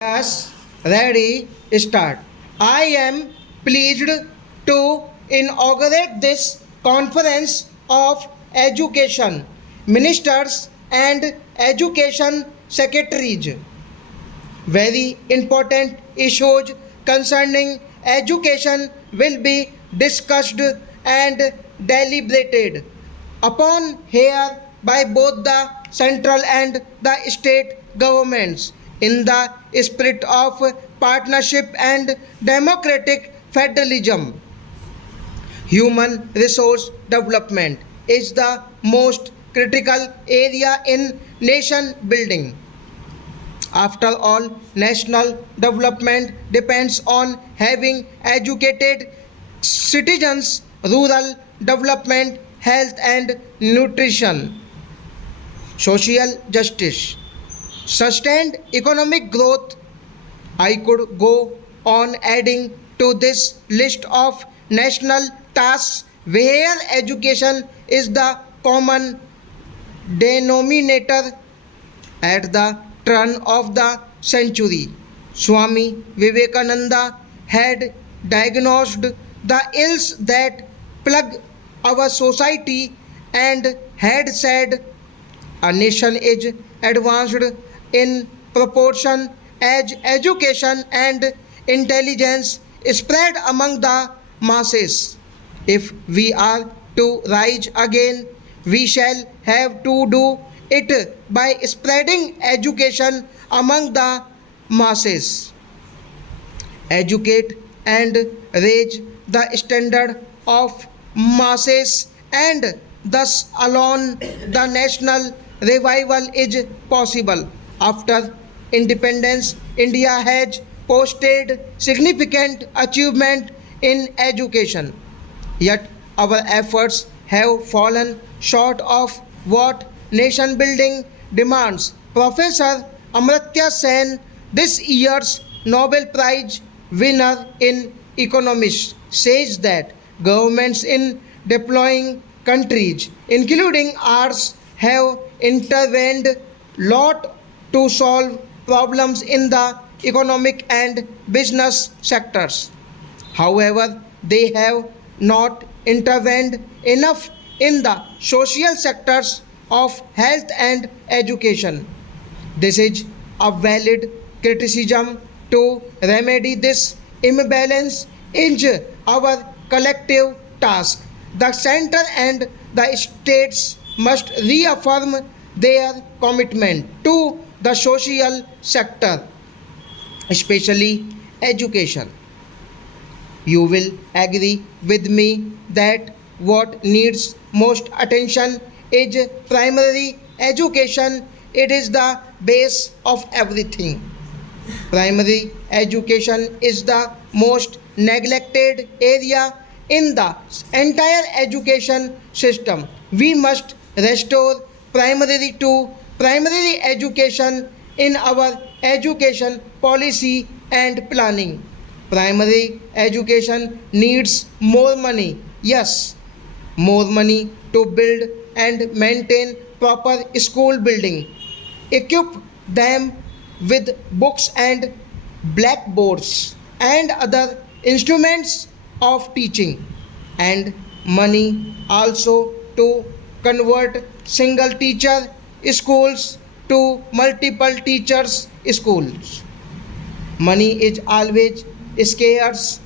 Yes, ready, start. I am pleased to inaugurate this conference of education ministers and education secretaries. Very important issues concerning education will be discussed and deliberated upon here by both the central and the state governments in the spirit of partnership and democratic federalism. Human resource development is the most critical area in nation building. After all, national development depends on having educated citizens, rural development, health and nutrition, social justice, sustained economic growth. I could go on adding to this list of national tasks where education is the common denominator. At the turn of the century, Swami Vivekananda had diagnosed the ills that plague our society and had said, a nation is advanced in proportion as education and intelligence spread among the masses. If we are to rise again, we shall have to do it by spreading education among the masses. Educate and raise the standard of masses, and thus alone the national revival is possible. After independence, India has posted significant achievement in education. Yet our efforts have fallen short of what nation building demands. Professor Amartya Sen, this year's Nobel Prize winner in economics, says that governments in deploying countries, including ours, have intervened lot to solve problems in the economic and business sectors. However, they have not intervened enough in the social sectors of health and education. This is a valid criticism. To remedy this imbalance is our collective task. The center and the states must reaffirm their commitment to the social sector, especially education. You will agree with me that what needs most attention is primary education. It is the base of everything. Primary education is the most neglected area in the entire education system. We must restore primary education in our education policy and planning. Primary education needs more money. Yes, more money to build and maintain proper school building. Equip them with books and blackboards and other instruments of teaching, and money also to convert single teacher schools to multiple teachers schools. Money is always scarce.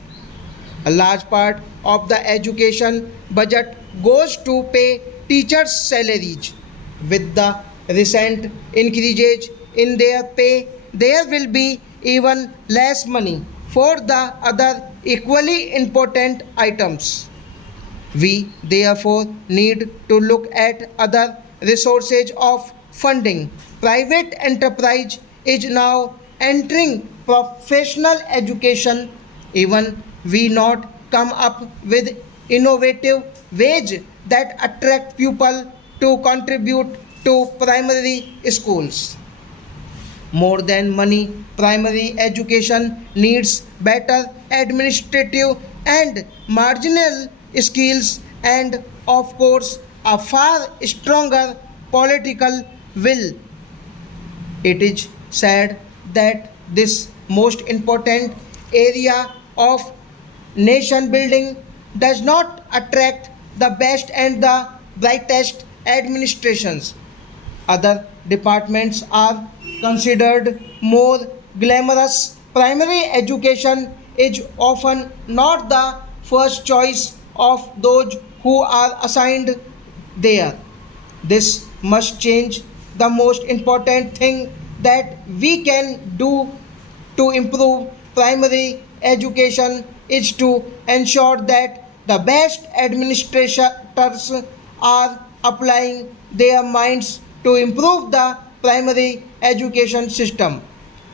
A large part of the education budget goes to pay teachers' salaries. With the recent increases in their pay, there will be even less money for the other equally important items. We therefore need to look at other resources of funding. Private enterprise is now entering professional education. Even we not come up with innovative ways that attract people to contribute to primary schools. More than money, primary education needs better administrative and marginal skills, and of course a far stronger political will. It is sad that this most important area of nation building does not attract the best and the brightest administrations. Other departments are considered more glamorous. Primary education is often not the first choice of those who are assigned there. This must change. The most important thing that we can do to improve primary education is to ensure that the best administrators are applying their minds to improve the primary education system.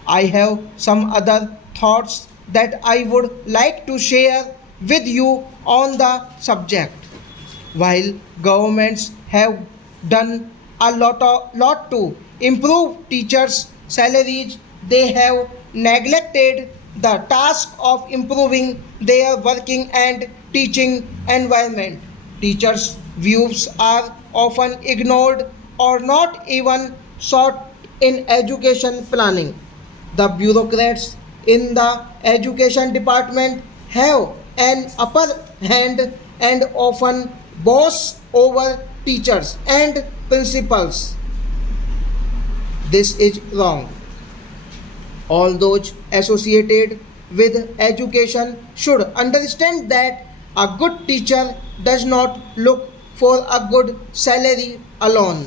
I have some other thoughts that I would like to share with you on the subject. While governments have done a lot to improve teachers' salaries, they have neglected the task of improving their working and teaching environment. Teachers' views are often ignored or not even sought in education planning. The bureaucrats in the education department have an upper hand and often boss over teachers and principals. This is wrong. All those associated with education should understand that a good teacher does not look for a good salary alone.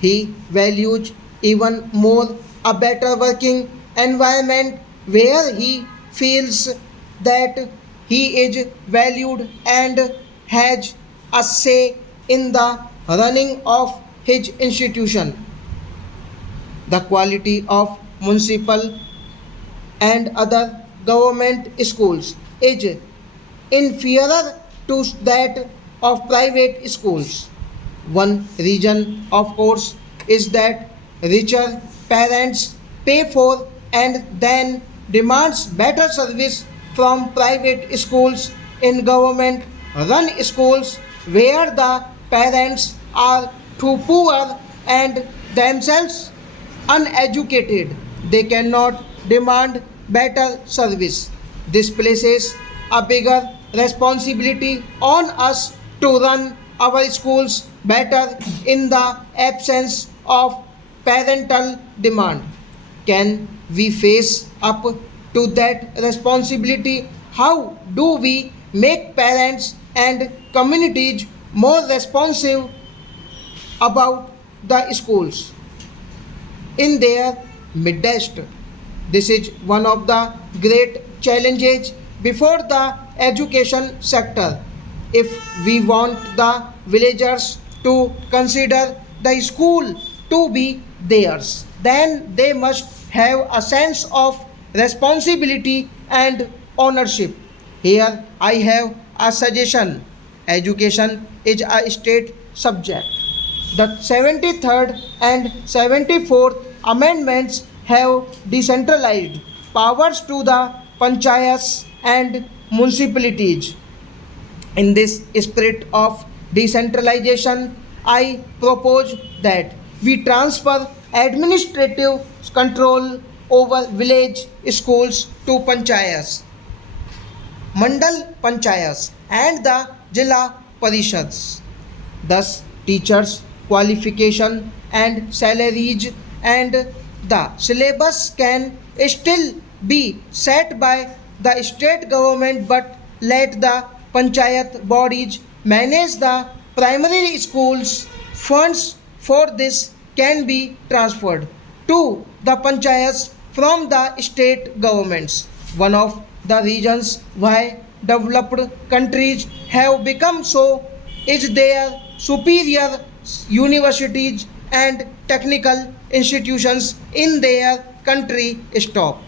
He values even more a better working environment where he feels that he is valued and has a say in the running of his institution. The quality of municipal and other government schools is inferior to that of private schools. One reason, of course, is that richer parents pay for and then demands better service from private schools. In government run schools where the parents are too poor and themselves uneducated, they cannot demand better service. This places a bigger responsibility on us to run our schools better in the absence of parental demand. Can we face up to that responsibility? How do we make parents and communities more responsive about the schools in their midst? This is one of the great challenges before the education sector. If we want the villagers to consider the school to be theirs, then they must have a sense of responsibility and ownership. Here I have a suggestion. Education is a state subject. The 73rd and 74th amendments have decentralized powers to the panchayats and municipalities. In this spirit of decentralization, I propose that we transfer administrative control over village schools to panchayats, mandal panchayats, and the Jilla Parishads. Thus, teachers' qualification and salaries and the syllabus can still be set by the state government, but let the panchayat bodies manage the primary schools. Funds for this can be transferred to the panchayats from the state governments. One of the reasons why developed countries have become so is their superior universities and technical institutions in their country. Stop.